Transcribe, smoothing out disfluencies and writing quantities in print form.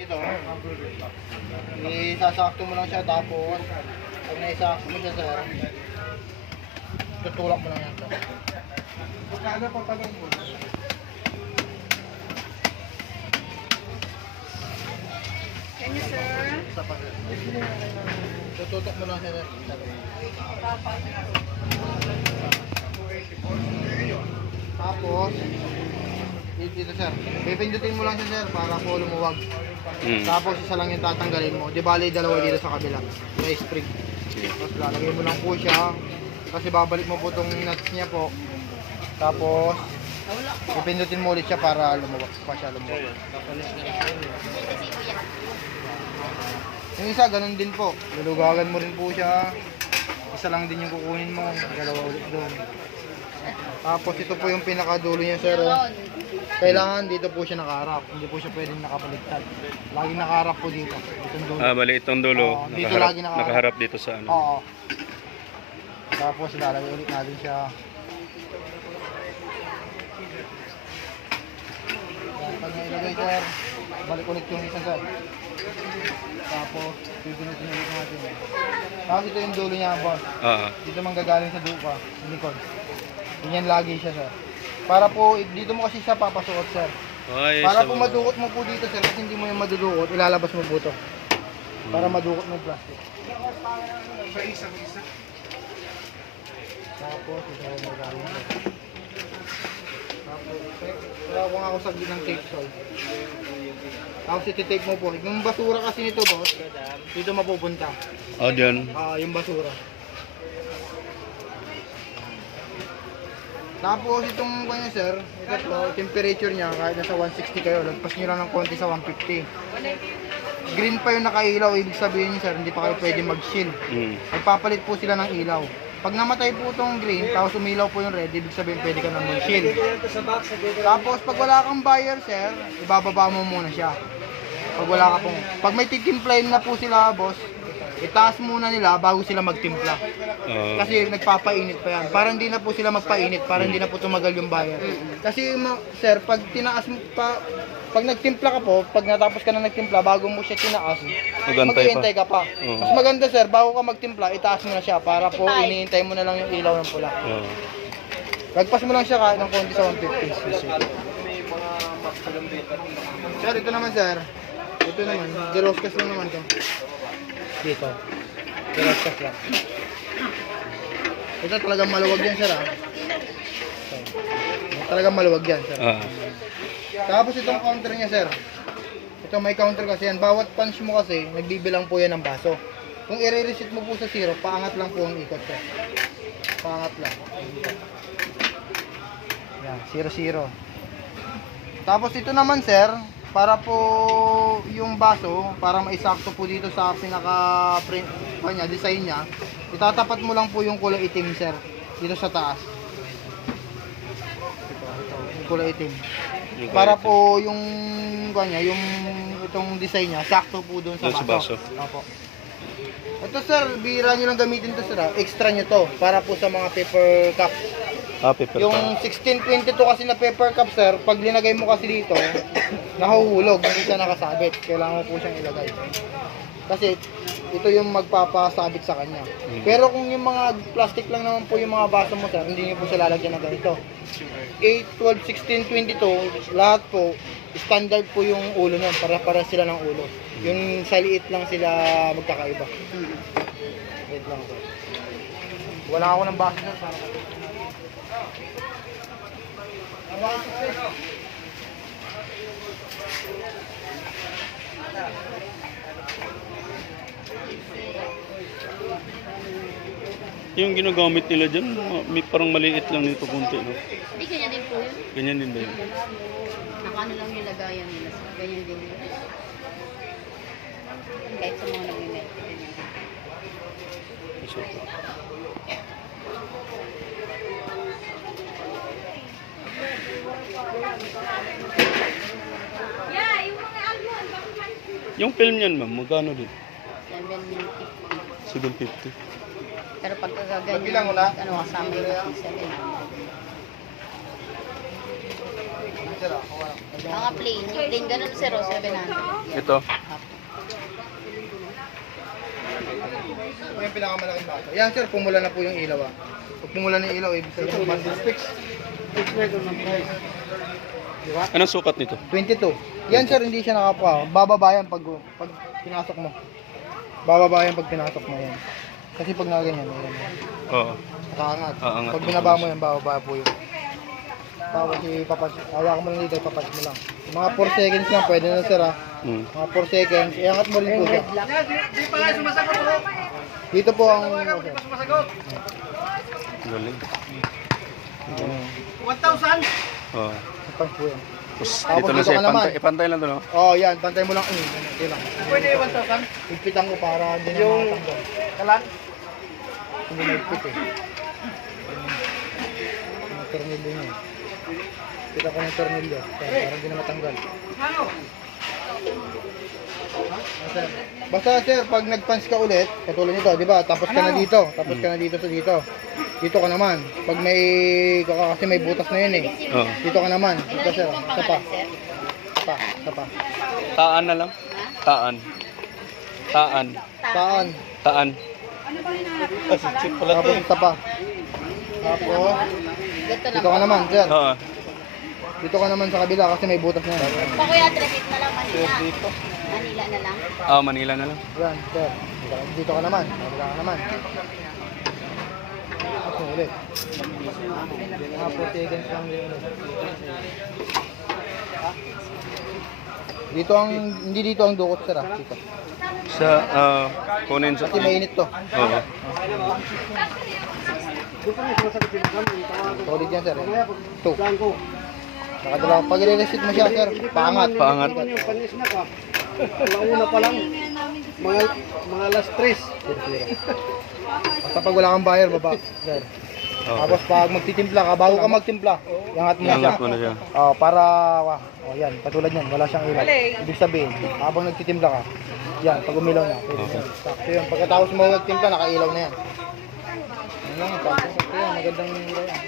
ito. Isasakto mo lang siya tapos pag naisakto mo siya sir, tutulak mo lang yan sir. Magkano pa talong mo? Can you, sir? Isa pa sir. Tututok mo lang siya sir. Tapos, dito sir, pipindutin mo lang siya sir para po lumuwag. Tapos isa lang yung tatanggalin mo. Di bali dalawa dito sa kabila. May spring. Tapos lalagay mo lang po siya. Kasi babalik mo po itong nuts niya po. Tapos, pipindutin mo ulit siya para lumuwag pa siya lumuwag. Yung isa, ganun din po. Lulugagan mo rin po siya. Isa lang din yung kukunin mo. Dalawa ulit doon. Tapos ito po yung pinakadulo niya sir. Kailangan dito po siya nakaharap. Hindi po siya pwedeng nakabaliktad. Laging nakaharap po dito. Itong dulo. Bali itong dulo. Dito lagi nakaharap. Nakaharap dito sa ano. Oo. Tapos lalagay ulit natin siya. Pag nailagay sir, balik ulit yung isa sir. Tapos pipinutin ulit natin. Tapos ito yung dulo niya boss. Dito manggagaling sa dupa, likod. Ganyan lagi siya sir. Para po, dito mo kasi siya papasuot sir. Para po madukot mo po dito sir, kasi hindi mo yung madudukot, ilalabas mo po ito. Para madukot mo yung plastic. Tapos, ito yung magaling sir. Tapos, wala ko nga ako saglit ng tape sold. Tapos iti-tape mo po. Yung basura kasi nito boss, dito mapupunta. Diyan. Yung basura. Tapos itong kanya sir, ito po, temperature niya kahit nasa 160 kayo, lagpas nyo lang ng konti sa 150. Green pa yung nakailaw, ibig sabihin niyo sir, hindi pa kayo pwede mag-shield. Magpapalit po sila ng ilaw. Pag namatay po itong green, tapos umilaw po yung red, ibig sabihin pwede ka na mag-shield. Tapos pag wala kang buyer sir, ibababa mo muna siya. Pag wala ka pong, pag may titimplahin na po sila boss, itaas muna nila bago sila magtimpla. Kasi nagpapainit pa yan. Para hindi na po sila magpainit, para hindi na po tumagal yung buyer. Kasi sir, pag tinaas mo pa, pag nagtimpla ka po, pag natapos ka na nagtimpla, bago mo siya tinaas, mag-iintay ka pa. Mas maganda sir, bago ka magtimpla, itaas mo na siya para po iniintay mo na lang yung ilaw ng pula. Lagpas mo lang siya kahit ng konti sa 150. Sir, ito naman sir. Ito naman, diroskas lang naman to. Dito. Diroskas lang. Ito talagang maluwag yan sir Talagang maluwag yan sir. Tapos itong counter niya sir. Ito may counter kasi yan. Bawat punch mo kasi, nagbibilang po yan ng baso. Kung i-reset mo po sa 0, paangat lang po ang ikot sir. Paangat lang. Yan, 0-0. Tapos ito naman sir, para po yung baso, para maisakto po dito sa pinaka kanya, design niya, itatapat mo lang po yung kulay itim sir, dito sa taas. Yung kulay itim. Para po yung kanya, yung itong design niya, sakto po doon sa baso. Opo. Ito sir, bira nyo lang gamitin to sir extra nyo to, para po sa mga paper cup. Yung 1622 kasi na paper cup sir, pag linagay mo kasi dito, nahuhulog, hindi siya nakasabit. Kailangan mo po siyang ilagay. Kasi ito yung magpapasabit sa kanya. Pero kung yung mga plastic lang naman po yung mga baso mo sir, hindi nyo po siya lalagyan ng ganito. 8, 12, 16, 22, lahat po, standard po yung ulo nun. Para sila ng ulo. Yung sa liit lang sila magkakaiba. Wait lang sir. Wala ako ng baso sir. Yung ginagamit nila dyan, may parang maliit lang nito kunti, no? Hindi, ganyan din po yun. Ganyan din ba yun? Nakano lang yung lagayan nila. Ganyan din yun. Kahit sa mga nag-net, ganyan din. Yung film niyan ma'am, magkano din? 750. 750. Pero pag kagaganyan, Magbilang mo na? ano, kasama yung 700. sir. Wala. Mga plain. Yung plain ganun sir, 700. Ito. Ito yung pinakamalaking baso. Yan sir, pumula na po yung ilaw ah. Pag pumula na yung ilaw, ibig sabihin bundle fix. Fix rate on the price. Di ba? Anong sukat nito? 22. Yan sir, hindi siya nakapa. Bababa yan pag pinasok mo. Bababa yan pag pinasok mo yan. Kasi pag nakaganyan, yan. Oo. Nakaangat. Aangat. Pag binaba mo yan, bababa po yun. Tapos ipapas, hawakan mo lang dito, ipapas mo lang. Yung mga 4 seconds lang, pwede na sir ah. Mm. Mga 4 seconds, iangat mo rin po siya. Di pa nga sumasagot bro. Dito po ang... Di pa sumasagot. Galing. 1,000. Oo. Pants po yan. Tapos Tapos dito lang dito siya. ka naman. Ipantay lang to, no? Oh, yan, pantay mo lang. Ito lang. Pwede 1,000. Ipitan ko para hindi na Yung- makatanggal. Kalan. Hindi na ipit eh. Yung tornilyo niya. Pitan ko ng tornilyo. Para hindi na matanggal. Ano? Basta sir, pag nagpans ka ulit, katulad nito, di ba? Tapos ka na dito. Tapos ka na dito sa dito. Dito ka naman. Pag may, kasi may butas na yun eh. Oo. Dito ka naman. May Dito sir. nalagay pong Isa pa. pangalan sir. Isa pa. Taan na lang. Ha? Taan. Taan. Saan? Taan. Tapos isa pa. Tapos, Ganito lang dito ka po. naman sir. Oo. Dito ka naman sa kabila kasi may butas na yan. Pa kuya, traffic na lang Manila. Manila na lang. Ah, Manila na lang. Yan, sir. Dito ka naman. Kabila ka naman. Tapos ulit. Mga 4 seconds lang yun ulit. Dito ang, hindi dito ang dukot sir ah. Dito. Sa, kunin sa... Kasi mainit to. Oo. Di pa nga sumasagot yung kami. Solid yan sir. Kaya pag 2. blanco. Nakadalawa. Pag i-resit mo siya sir, paangat. Paangat. Hindi yung panis na ka. Una pa lang. Mga last 3. Basta pag wala kang buyer, baba. Sir. Tapos pag magtitimpla ka, bago ka magtimpla, iangat mo na siya. Iangat mo na siya. Oh, para, yan, katulad yan, wala siyang ilaw. Ibig sabihin, habang nagtitimpla ka, yan, pag umilaw na. Okay. Sakto yun. Pagkatapos mo magtimpla, nakailaw na yan. Yan lang, sakto yan, magandang ilaw yan.